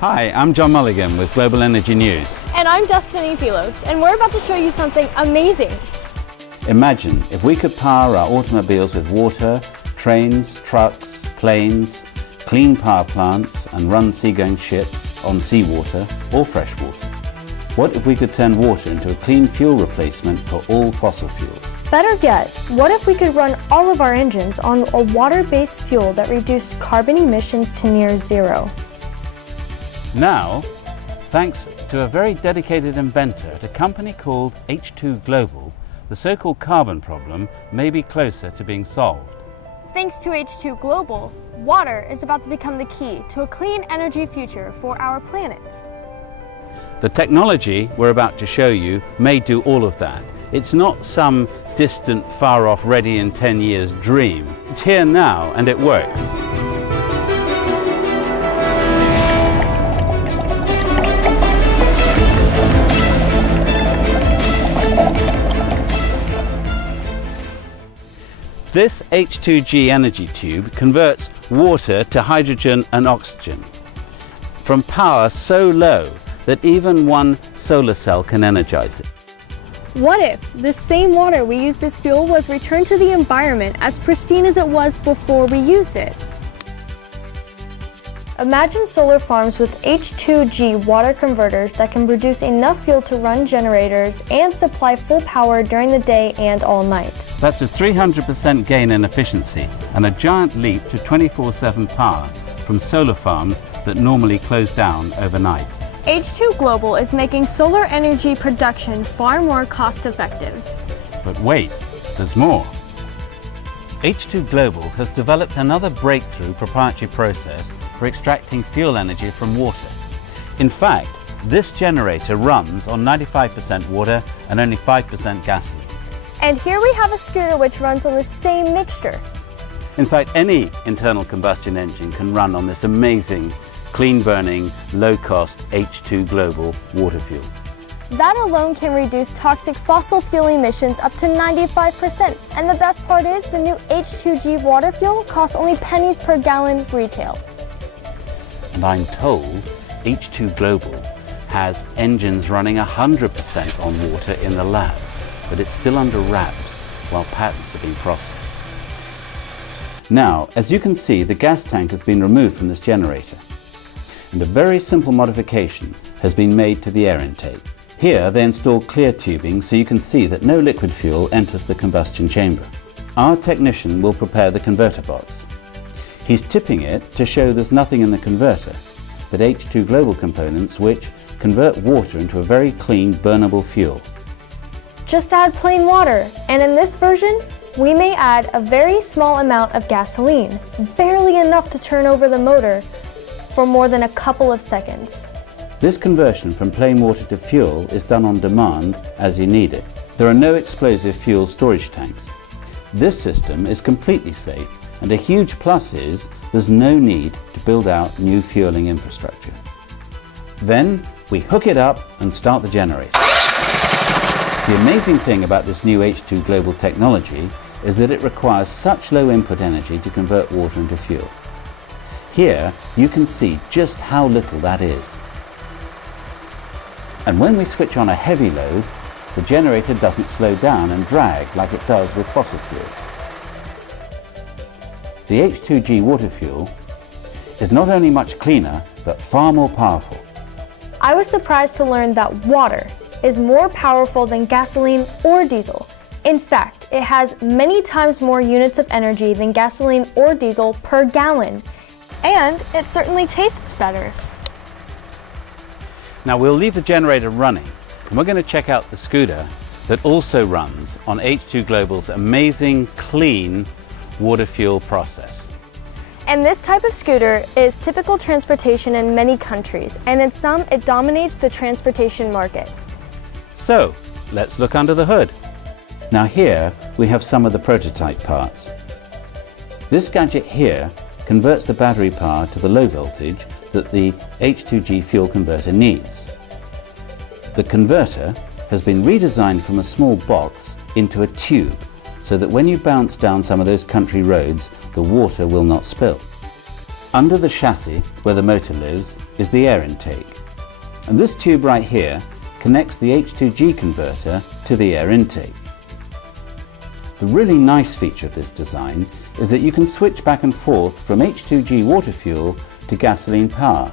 Hi, I'm John Mulligan with Global Energy News. And I'm Destiny Philos, and we're about to show you something amazing. Imagine if we could power our automobiles with water, trains, trucks, planes, clean power plants and run seagoing ships on seawater or fresh water. What if we could turn water into a clean fuel replacement for all fossil fuels? Better yet, what if we could run all of our engines on a water-based fuel that reduced carbon emissions to near zero? Now, thanks to a very dedicated inventor at a company called H2 Global, the so-called carbon problem may be closer to being solved. Thanks to H2 Global, water is about to become the key to a clean energy future for our planet. The technology we're about to show you may do all of that. It's not some distant, far-off, ready in 10 years dream. It's here now and it works. This H2G energy tube converts water to hydrogen and oxygen from power so low that even one solar cell can energize it. What if the same water we used as fuel was returned to the environment as pristine as it was before we used it? Imagine solar farms with H2G water converters that can produce enough fuel to run generators and supply full power during the day and all night. That's a 300% gain in efficiency and a giant leap to 24/7 power from solar farms that normally close down overnight. H2 Global is making solar energy production far more cost-effective. But wait, there's more. H2 Global has developed another breakthrough proprietary process for extracting fuel energy from water. In fact, this generator runs on 95% water and only 5% gasoline. And here we have a scooter which runs on the same mixture. In fact, any internal combustion engine can run on this amazing, clean-burning, low-cost H2 Global water fuel. That alone can reduce toxic fossil fuel emissions up to 95%. And the best part is the new H2G water fuel costs only pennies per gallon retail. And I'm told H2 Global has engines running 100% on water in the lab, but it's still under wraps while patents are being processed. Now, as you can see, the gas tank has been removed from this generator, and a very simple modification has been made to the air intake. Here they install clear tubing so you can see that no liquid fuel enters the combustion chamber. Our technician will prepare the converter box. He's tipping it to show there's nothing in the converter, but H2 Global components which convert water into a very clean, burnable fuel. Just add plain water, and in this version, we may add a very small amount of gasoline, barely enough to turn over the motor for more than a couple of seconds. This conversion from plain water to fuel is done on demand as you need it. There are no explosive fuel storage tanks. This system is completely safe, and a huge plus is there's no need to build out new fueling infrastructure. Then we hook it up and start the generator. The amazing thing about this new H2 Global technology is that it requires such low input energy to convert water into fuel. Here you can see just how little that is. And when we switch on a heavy load, the generator doesn't slow down and drag like it does with fossil fuels. The H2G water fuel is not only much cleaner, but far more powerful. I was surprised to learn that water is more powerful than gasoline or diesel. In fact, it has many times more units of energy than gasoline or diesel per gallon. And it certainly tastes better. Now we'll leave the generator running, and we're going to check out the scooter that also runs on H2 Global's amazing, clean water fuel process. And this type of scooter is typical transportation in many countries, and in some it dominates the transportation market. So, let's look under the hood. Now here we have some of the prototype parts. This gadget here converts the battery power to the low voltage that the H2G fuel converter needs. The converter has been redesigned from a small box into a tube so that when you bounce down some of those country roads, the water will not spill. Under the chassis, where the motor lives, is the air intake. And this tube right here connects the H2G converter to the air intake. The really nice feature of this design is that you can switch back and forth from H2G water fuel to gasoline power.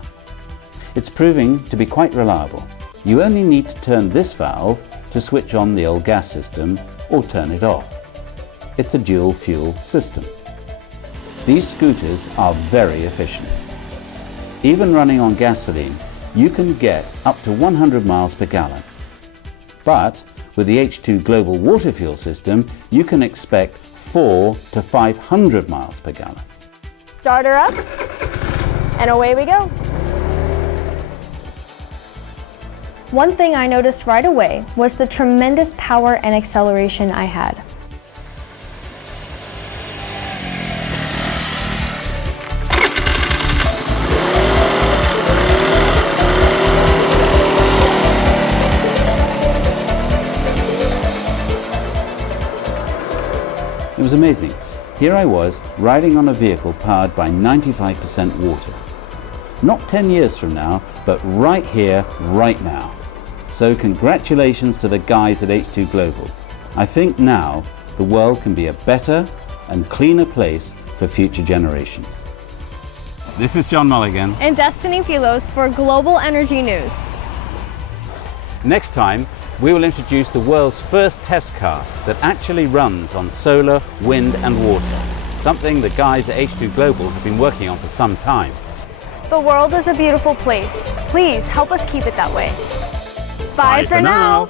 It's proving to be quite reliable. You only need to turn this valve to switch on the old gas system or turn it off. It's a dual fuel system. These scooters are very efficient. Even running on gasoline, you can get up to 100 miles per gallon. But with the H2 Global water fuel system, you can expect 400 to 500 miles per gallon. Start her up, and away we go. One thing I noticed right away was the tremendous power and acceleration I had. It was amazing. Here I was riding on a vehicle powered by 95% water. Not 10 years from now, but right here, right now. So congratulations to the guys at H2 Global. I think now the world can be a better and cleaner place for future generations. This is John Mulligan. And Destiny Philos for Global Energy News. Next time, we will introduce the world's first test car that actually runs on solar, wind and water. Something the guys at H2 Global have been working on for some time. The world is a beautiful place. Please help us keep it that way. Bye for now.